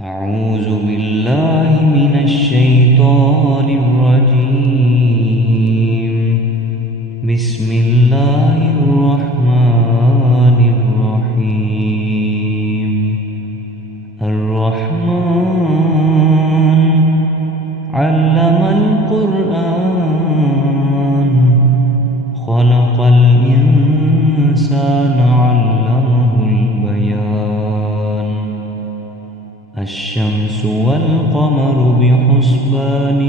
أعوذ بالله من الشيطان الرجيم. بسم الله الرحمن الرحيم. الرحمن علم القرآن خلق الإنسان علمه البيان. الشمس والقمر بحسبان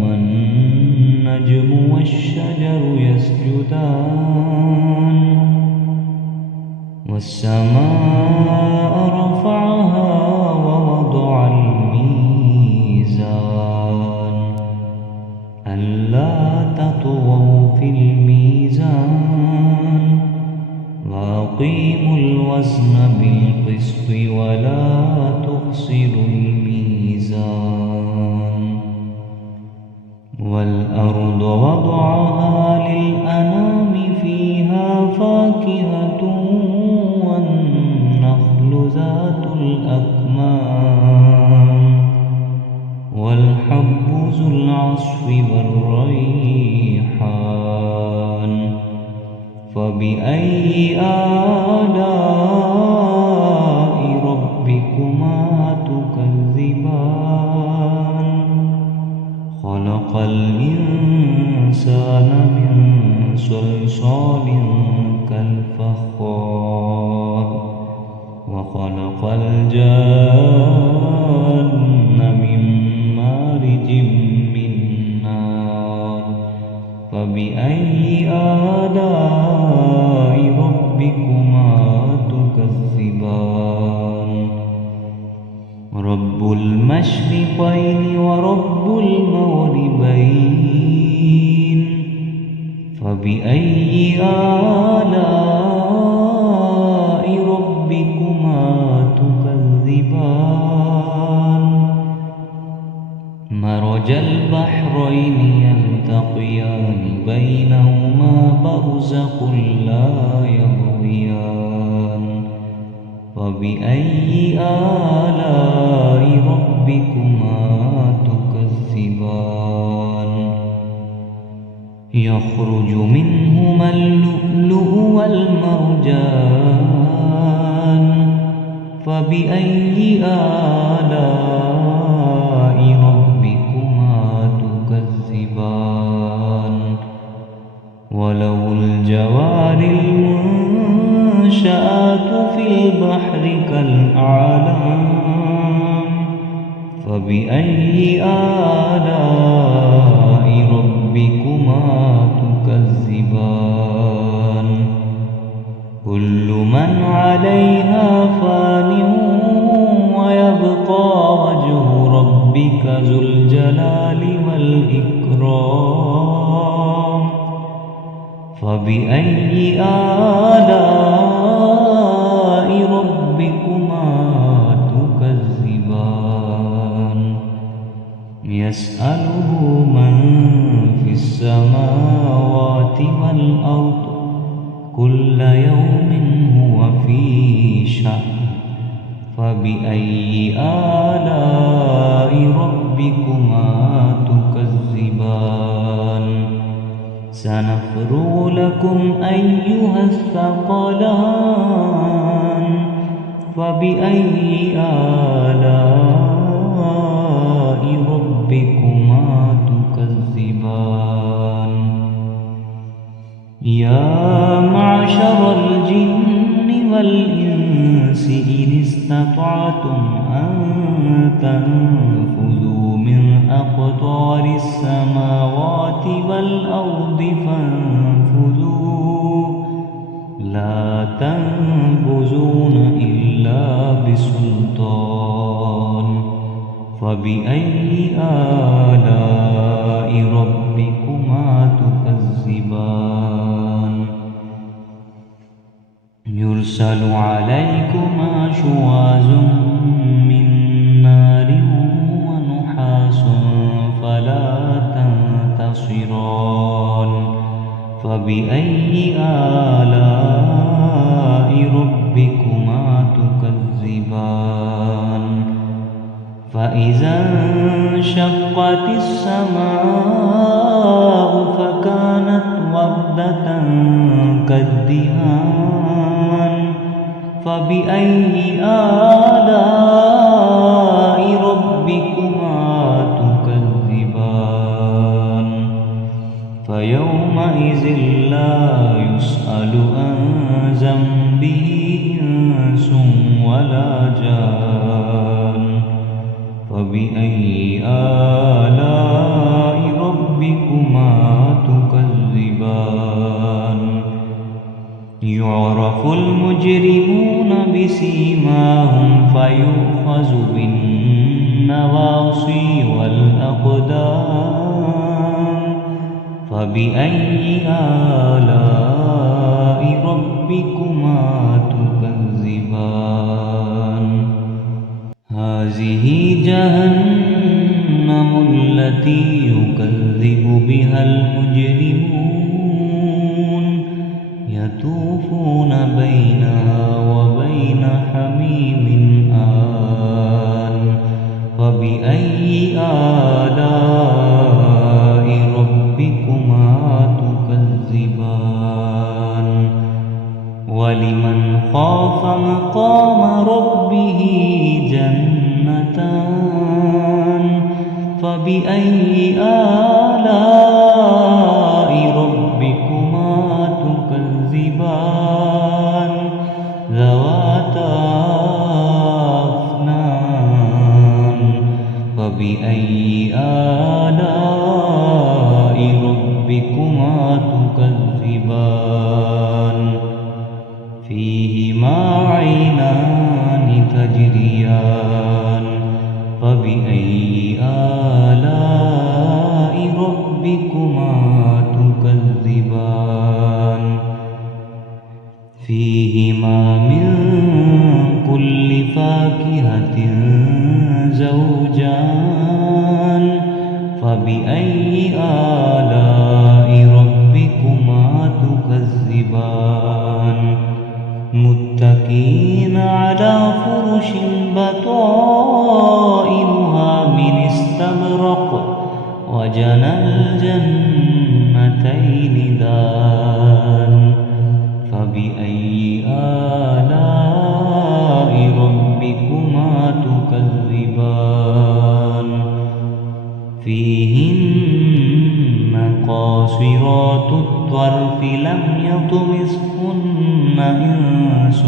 والنجم والشجر يسجدان. والسماء رفعها ووضع الميزان ألا تطغوا في الميزان وأقيموا الوزن بالقسط ولا تخسروا الميزان. والأرض وضعها للأنام فيها فاكهة والنخل ذات الأكمام والحب ذو العصف والريحان. فبأي آلاء ربكما تكذبان. خلق الإنسان من صلصال كالفخار وخلق الجان من مارج من نار. فبأي آلاء ربكما تكذبان. رب المشرقين ورب المغربين. فبأي آلاء ربكما تكذبان. مرج البحرين يلتقيان بينهما برزخ لا يبغيان. فبأي آلاء ربكما تكذبان. يخرج منهما اللؤلؤ والمرجان. فبأي آلاء ربكما تكذبان. وله الجوار المنشآت في البحر كالأعلام. فبأي آلاء ربكما تكذبان. كل من عليها فان ويبقى وجه ربك ذو الجلال والإكرام. فبأي آلاء ربكما تكذبان. يسأله من في السماوات والأرض كل يوم هو في شأن. فبأي آلاء ربكما تكذبان. سنفرغ لكم أيها الثقلان. فبأي آلاء ربكما تكذبان. يا معشر الجن والإنس إن استطعتم أن تنفذوا من أقطار السماوات والأرض فانفذوا لا تنفذون إلا بسلطان. فبأي آلاء ربكما تكذبان. يرسل عليكما شواظ من نار ونحاس فلا تنتصران. فبأي آلاء ربكما تكذبان. فإذا انشقت السماء فكانت وردة كالدهان فبأي آلاء ربكما تكذبان فيومئذ لا يسأل عن ذنبه إنس ولا جان فبأي آلاء ربكما تكذبان يعرف المجرمون بسيماهم فيؤخذ بالنواصي والأقدام فبأي آلاء ربكما تكذبان هذه جهنم التي يكذب بها المجرمون يطوفون بينها وبين حميم آن فبأي آلاء ربكما تكذبان ولمن خاف مقام ربه جنتان فبأي آلاء ربكما تكذبان ذواتا أفنان فبأي آلاء ربكما تكذبان فيهما عينان تجريان فبأي آلاء ربكما تكذبان فيهما من كل فاكهة زوجان فبأي آلاء ربكما تكذبان متكئين على فرش بطائنها من استبرق وجنى الجنتين دان فبأي آلاء ربكما تكذبان فيهن قاصرات الطرف لم يطمثهن إنس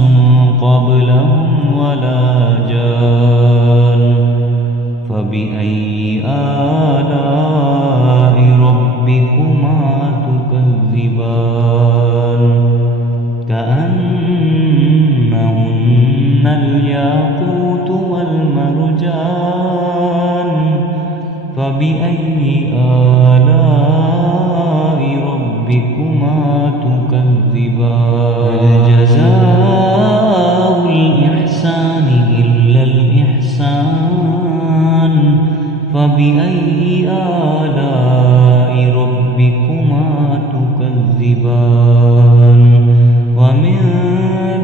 قبلهم ولا جان فبأي آلاء ربكما تكذبان كأنهن الياقوت والمرجان فبأي آلاء ربكما تكذبان جزاء الإحسان إلا الإحسان فبأي آلاء ربكما تكذبان ومن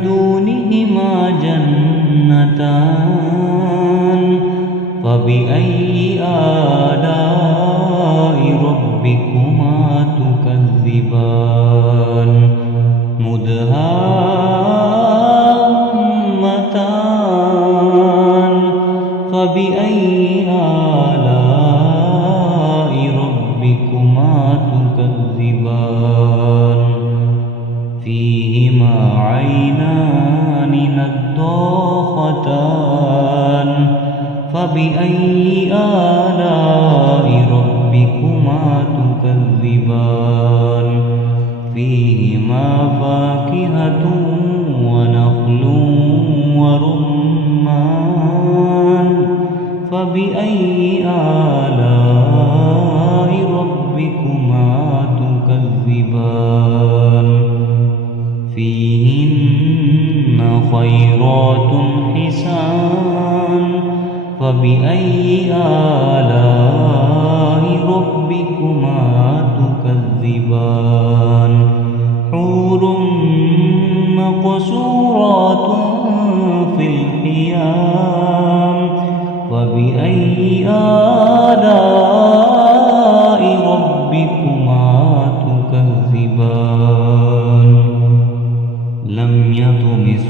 دونهما جنتان فبأي آلاء ربكما تكذبان مدهامتان فبأي آلاء ربكما تكذبان فيهما عينان نضاختان فبأي آلاء ربكما تكذبان فيهما فاكهة ونخل ورمان فبأي آلاء ربكما تكذبان فيهن خيرات حسان فبأي آلاء ربكما تكذبان حور مقصورات في الخيام فبأي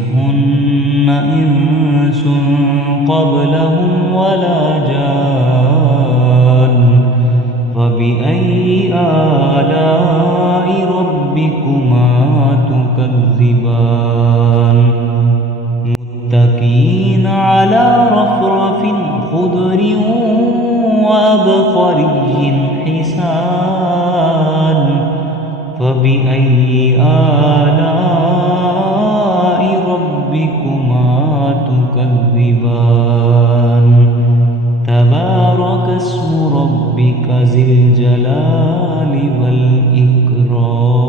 يطمثهن إنس قبلهم ولا جان فبأي آلاء ربكما تكذبان متكئين على رفرف خضر وعبقري حسان فبأي آلاء ربكما تكذبان تبارك اسم ربك ذي الجلال والإكرام